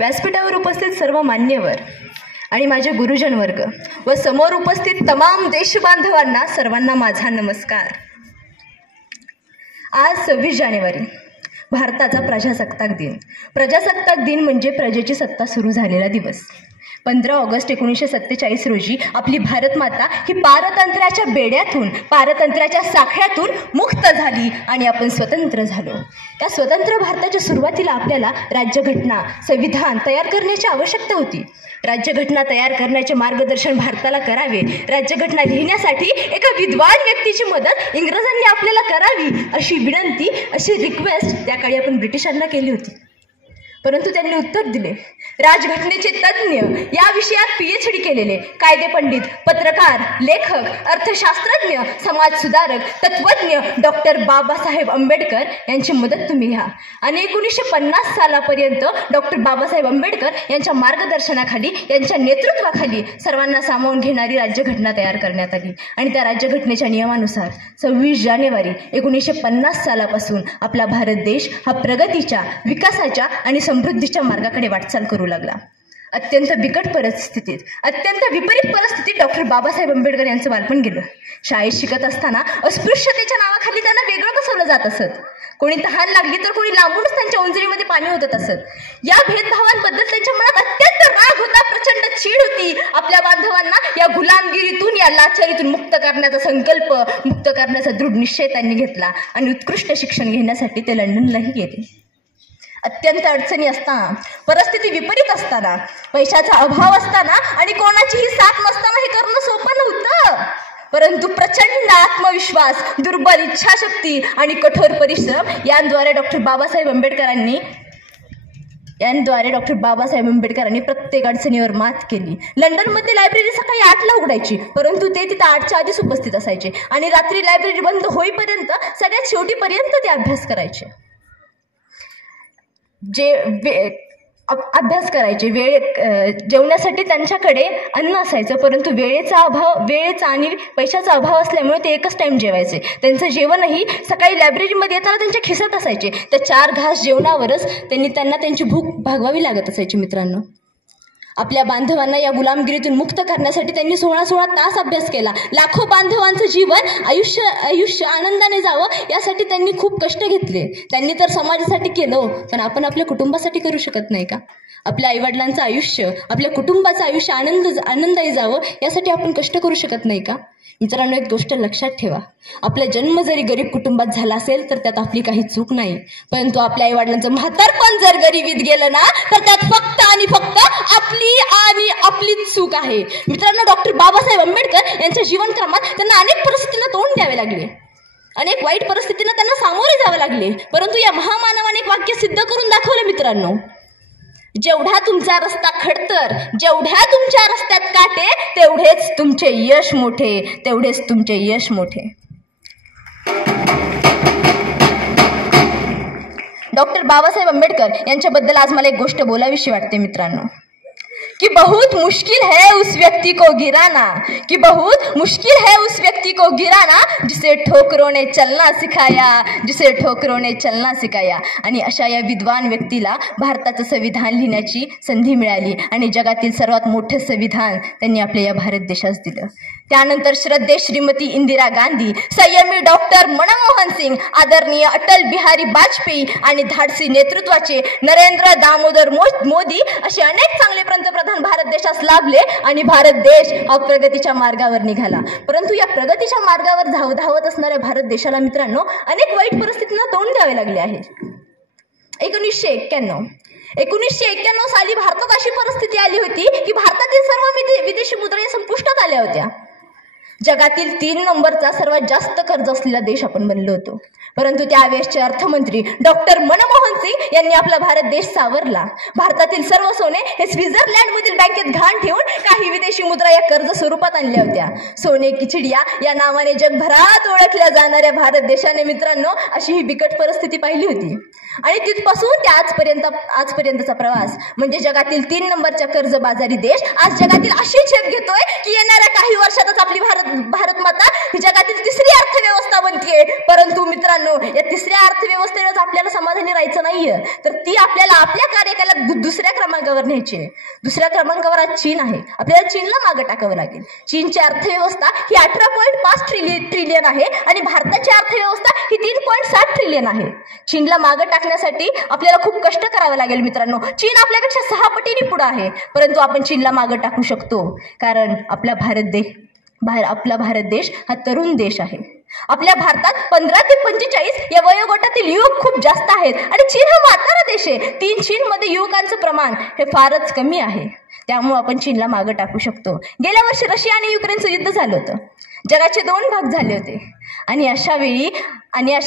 व्यासपीठावर उपस्थित सर्व मान्यवर आणि माझे गुरुजन वर्ग व समोर उपस्थित तमाम देशबांधवांना सर्वांना माझा नमस्कार। आज 26 जानेवारी भारताचा प्रजासत्ताक दिन। प्रजासत्ताक दिन म्हणजे प्रजेची सत्ता सुरू झालेला दिवस। 15 ऑगस्ट 1947 रोजी आपली भारत माता ही पारतंत्र्याच्या बेड्यातून, पारतंत्र्याच्या साखळ्यातून मुक्त झाली आणि आपण स्वतंत्र झालो। या स्वतंत्र भारताच्या सुरुवातीला आपल्याला राज्यघटना, संविधान तयार करण्याची आवश्यकता होती। राज्यघटना तयार करण्याचे मार्गदर्शन भारताला करावे, राज्यघटना लिहिण्यासाठी एका विद्वान व्यक्तीची मदत इंग्रजांनी आपल्याला करावी अशी विनंती, अशी रिक्वेस्ट त्या काळी आपण ब्रिटिशांना केली होती। परंतु त्यांनी उत्तर दिले। राजघटनेचे तज्ज्ञ, या विषयात PhD केलेले कायदे पंडित, पत्रकार, लेखक, अर्थशास्त्रज्ञ, समाज सुधारक, तत्वज्ञ डॉक्टर बाबासाहेब आंबेडकर यांची मदत तुम्ही घ्या। आणि 1950 सालापर्यंत डॉक्टर बाबासाहेब आंबेडकर यांच्या मार्गदर्शनाखाली, यांच्या नेतृत्वाखाली सर्वांना सामावून घेणारी राज्यघटना तयार करण्यात आली। आणि त्या राज्यघटनेच्या नियमानुसार 26 जानेवारी 1950 सालापासून आपला भारत देश हा प्रगतीच्या, विकासाच्या आणि समृद्धीच्या मार्गाकडे वाटचाल करू लागला। अत्यंत बिकट परिस्थितीत, अत्यंत विपरीत परिस्थितीत डॉक्टर बाबासाहेब आंबेडकर यांचं बालपण गेलं। शाळेत शिकत असताना अस्पृश्यतेच्या नावाखाली त्यांना वेगळं कसवलं जात असत। कोणी तहान लागली तर कोणी लांबूनच त्यांच्या उंजळीमध्ये पाणी ओतत असत। या भेदभावांबद्दल त्यांच्या मनात अत्यंत राग होता, प्रचंड चीड होती। आपल्या बांधवांना या गुलामगिरीतून, या लाचारीतून मुक्त करण्याचा संकल्प, मुक्त करण्याचा दृढ निश्चय त्यांनी घेतला आणि उत्कृष्ट शिक्षण घेण्यासाठी ते लंडनलाही गेले। अत्यंत अडचणी असताना, परिस्थिती विपरीत असताना, पैशाचा अभाव असताना आणि कोणाचीही साथ नसताना हे करणं सोपं नव्हतं। परंतु प्रचंड आत्मविश्वास, दुर्बल इच्छाशक्ती आणि कठोर परिश्रम यांद्वारे डॉक्टर बाबासाहेब आंबेडकरांनी प्रत्येक अडचणीवर मात केली। लंडनमध्ये लायब्ररी सकाळी 8ला उघडायची, परंतु ते तिथे 8च्या आधीच उपस्थित असायचे आणि रात्री लायब्ररी बंद होईपर्यंत सगळ्यात शेवटीपर्यंत ते अभ्यास करायचे। अभ्यास करायचे, जेवण्यासाठी त्यांच्याकडे अन्न असायचं, परंतु वेळेचा आणि पैशाचा अभाव असल्यामुळे ते एकच टाइम जेवायचे। त्यांचं जेवणही सकाळी लायब्ररीमध्ये येताना त्यांच्या खिशात असायचे। त्या 4 घास जेवणावरच त्यांना त्यांची भूक भागवावी लागत असायची। मित्रांनो, आपल्या बांधवांना या गुलामगिरीतून मुक्त करण्यासाठी त्यांनी 16 तास अभ्यास केला। लाखो बांधवांचं जीवन, आयुष्य आनंदाने जावं यासाठी त्यांनी खूप कष्ट घेतले। त्यांनी तर समाजासाठी केलं, पण आपण आपल्या कुटुंबासाठी करू शकत नाही का? आपल्या आईवडिलांचं आयुष्य, आपल्या कुटुंबाचं आयुष्य आनंदाने जावं यासाठी आपण कष्ट करू शकत नाही का? मित्रांनो, एक गोष्ट लक्षात ठेवा, आपला जन्म जरी गरीब कुटुंबात झाला असेल तर त्यात आपली काही चूक नाही, परंतु आपल्या आईवडिलांचं म्हातारपण जर गरिबीत गेलं ना तर त्यात फक्त आणि फक्त आपलीच चूक आहे। मित्रांनो, डॉक्टर बाबासाहेब आंबेडकर यांच्या जीवनक्रमात त्यांना अनेक परिस्थितींना तोंड द्यावे लागले, अनेक वाईट परिस्थितींना त्यांना सामोरे जावे लागले, परंतु या महामानवाने एक वाक्य सिद्ध करून दाखवलं। मित्रांनो, जेवढा तुमचा रस्ता खडतर, जेवढ्या तुमच्या रस्त्यात काटे, तेवढेच तुमचे यश मोठे, तेवढेच तुमचे यश मोठे। डॉक्टर बाबासाहेब आंबेडकर यांच्याबद्दल आज मला एक गोष्ट बोलावीशी वाटते मित्रांनो, कि बहुत मुश्किल है उस व्यक्ति को गिराना, कि बहुत मुश्किल है उस व्यक्ति को गिराना जिसे ठोकरों ने चलना सिखाया, जिसे ठोकरों ने चलना सिखाया। आणि अशा या विद्वान व्यक्तीला भारताचं संविधान लिहिण्याची संधी मिळाली आणि जगातील सर्वात मोठे संविधान त्यांनी आपल्या या भारत देशास दिलं। त्यानंतर श्रद्धेय श्रीमती इंदिरा गांधी, संयमी डॉक्टर मनमोहन सिंग, आदरणीय अटल बिहारी वाजपेयी आणि धाडसी नेतृत्वाचे नरेंद्र दामोदर मोदी असे अनेक चांगले पंतप्रधान भारत देशास लाभले आणि भारत देश हा प्रगतीच्या मार्गावर निघाला। परंतु या प्रगतीच्या मार्गावर धावत असणाऱ्या भारत देशाला मित्रांनो अनेक वाईट परिस्थितींना तोंड द्यावे लागले आहे। 1991 साली भारतात अशी परिस्थिती आली होती की भारतातील सर्व विदेशी मुद्रा संपुष्टात आल्या होत्या। जगातील 3 नंबरचा सर्वात जास्त कर्ज असलेला देश आपण बनलो होतो, परंतु त्यावेळेसचे अर्थमंत्री डॉक्टर मनमोहन सिंग यांनी आपला भारत देश सावरला। भारतातील सर्व सोने हे स्वित्झर्लंडमधील बँकेत घाण ठेवून काही विदेशी मुद्रा या कर्ज स्वरूपात आणल्या होत्या। सोने की चिडिया या नावाने जगभरात ओळखल्या जाणाऱ्या भारत देशाने मित्रांनो अशी ही बिकट परिस्थिती पाहिली होती आणि तिथपासून ते आजपर्यंतचा प्रवास म्हणजे जगातील 3 नंबरच्या कर्जबाजारी देश आज जगातील अशी झेप घेतोय की येणाऱ्या काही वर्षातच आपली भारत माता ही जगातील 3री अर्थव्यवस्था बनतेय। परंतु मित्रांनो, या 3ऱ्या अर्थव्यवस्थेवर आपल्याला समाधानी राहायचं नाहीये, तर ती आपल्याला आपल्या कार्यकालात 2ऱ्या क्रमांकावर क्रमांकावर न्यायची आहे. दुसऱ्या क्रमांकावर आज चीन आहे. आपल्याला चीनला मागे टाकावं लागेल. चीनची अर्थव्यवस्था ही 18.5 ट्रिलियन आहे आणि भारताची अर्थव्यवस्था ही 3.7 ट्रिलियन आहे. चीनला मागे टाकण्यासाठी आपल्याला खूप कष्ट करावे लागेल मित्रांनो. चीन आपल्यापेक्षा 6 पटीने पुढे आहे, परंतु आपण चीनला मागे टाकू शकतो, कारण आपला भारत देश हा तरुण देश आहे. आपल्या भारतात 15 ते 45 या वयोगटातील युवक खूप जास्त आहेत आणि चीन हा म्हातारा देश आहे. चीनमध्ये युवकांचं प्रमाण हे फारच कमी आहे. त्यामुळे आपण चीनला मागे टाकू शकतो. गेल्या वर्षी रशिया आणि युक्रेनचं युद्ध झालं होतं. जगाचे 2 भाग झाले होते आणि अशा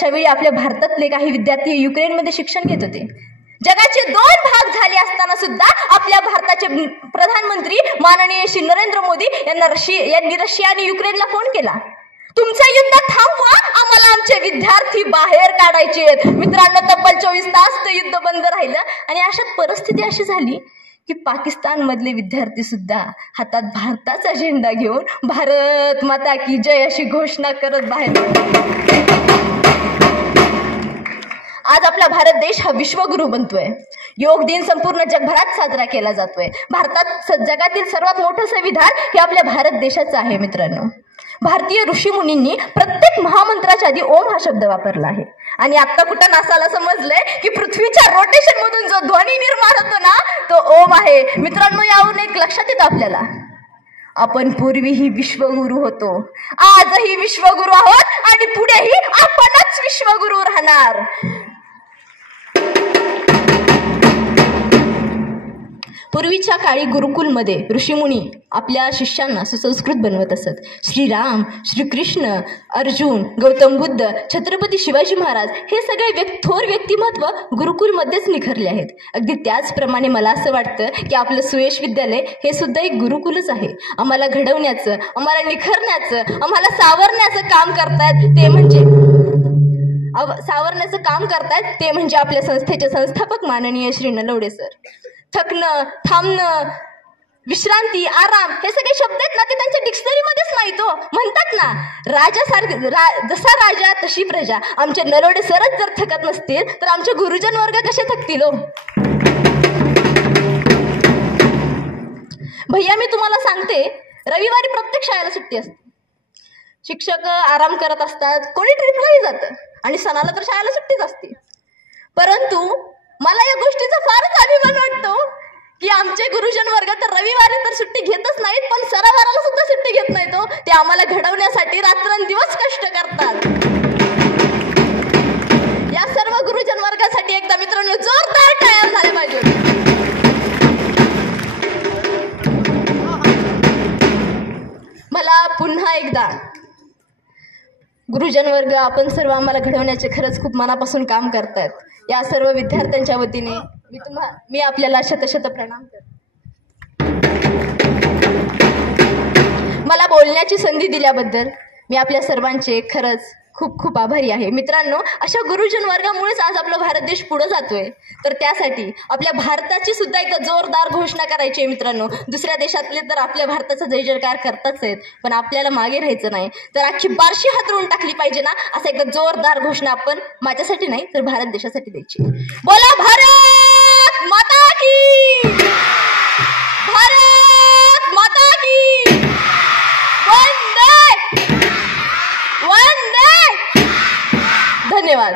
वेळी आपल्या भारतातले काही विद्यार्थी युक्रेनमध्ये शिक्षण घेत होते. जगाचे 2 भाग झाले असताना सुद्धा आपल्या भारताचे प्रधानमंत्री माननीय श्री नरेंद्र मोदी यांनी रशिया आणि युक्रेनला फोन केला, तुमचं युद्ध थांबवा, आम्हाला आमचे विद्यार्थी बाहेर काढायचे आहेत. मित्रांनो, तब्बल 24 तास ते युद्ध बंद राहिलं आणि अशात परिस्थिती अशी झाली की पाकिस्तान मधले विद्यार्थी सुद्धा हातात भारताचा झेंडा घेऊन भारत माता की जय अशी घोषणा करत बाहेर. आज आपला भारत देश हा विश्वगुरु बनतोय. योग दिन संपूर्ण जगभरात साजरा केला जातोय. भारतात जगातील सर्वात मोठं संविधान हे आपल्या भारत देशाचं आहे. मित्रांनो, भारतीय ऋषीमुनींनी प्रत्येक महामंत्राच्या आधी ओम हा शब्द वापरला आहे आणि आता कुठं नासाला समजलंय की पृथ्वीच्या रोटेशन मधून जो ध्वनी निर्माण होतो ना, तो ओम आहे. मित्रांनो, यावरून एक लक्षात येतं आपल्याला, आपण पूर्वीही विश्वगुरु होतो, आजही विश्वगुरु आहोत आणि पुढेही आपणच विश्वगुरु राहणार. पूर्वीच्या काळी गुरुकुलमध्ये ऋषीमुनी आपल्या शिष्यांना सुसंस्कृत बनवत असत. श्रीराम, श्रीकृष्ण, अर्जुन, गौतम बुद्ध, छत्रपती शिवाजी महाराज हे सगळे थोर व्यक्तिमत्व गुरुकुलमध्येच निखरले आहेत. अगदी त्याचप्रमाणे मला असं वाटतं की आपलं सुयश विद्यालय हे सुद्धा एक गुरुकुलच आहे. आम्हाला घडवण्याचं, आम्हाला निखरण्याचं, आम्हाला सावरण्याचं काम करतायत ते म्हणजे आपल्या संस्थेचे संस्थापक माननीय श्री नलवडे सर. थकणं, थांबणं, विश्रांती, आराम हे सगळे शब्द आहेत ना, ते त्यांच्या डिक्शनरीमध्येच नाही. तो म्हणतात ना, जसा राजा तशी प्रजा. आमचे नलवडे सरच जर थकत नसतील तर आमचे गुरुजन वर्ग कसे थकतील हो. भैया, मी तुम्हाला सांगते, रविवारी प्रत्येक शाळेला सुट्टी असते. शिक्षक आराम करत असतात, कोणी ट्रिपलाही जातं आणि सणाला तर शाळेला सुट्टीच असते. परंतु मला या गोष्टीचा फारच अभिमान वाटतो की आमचे गुरुजन वर्ग तर रविवारी तर सुट्टी घेतच नाहीत, पण सणावाराला सुद्धा सुट्टी घेत नाहीत. ते आम्हाला घडवण्यासाठी रात्रंदिवस कष्ट करतात. या सर्व गुरुजन वर्गासाठी एकदा मित्रांनो जोरदार टाळ्या झाल्या पाहिजे. मला पुन्हा एकदा गुरुजन वर्ग, आपण सर्व आम्हाला घडवण्याचे खरंच खूप मनापासून काम करतायत. या सर्व विद्यार्थ्यांच्या वतीने मी आपल्याला शतशत प्रणाम करते. मला बोलण्याची संधी दिल्याबद्दल मी आपल्या सर्वांचे खरंच खूप खूप आभारी आहे. मित्रांनो, अशा गुरुजन वर्गामुळेच आज आपला भारत देश पुढे जातोय. तर त्यासाठी आपल्या भारताची सुद्धा एकदा जोरदार घोषणा करायची आहे. मित्रांनो, दुसऱ्या देशातले तर आपल्या भारताचा जय जयकार करताच आहेत, पण आपल्याला मागे राहायचं नाही. तर अख्खी बारशी हातरून टाकली पाहिजे ना, असं एकदा जोरदार घोषणा आपण माझ्यासाठी नाही तर भारत देशासाठी द्यायची. बोला भारत माता की, भारत माता की, वंदे वंदे. धन्यवाद.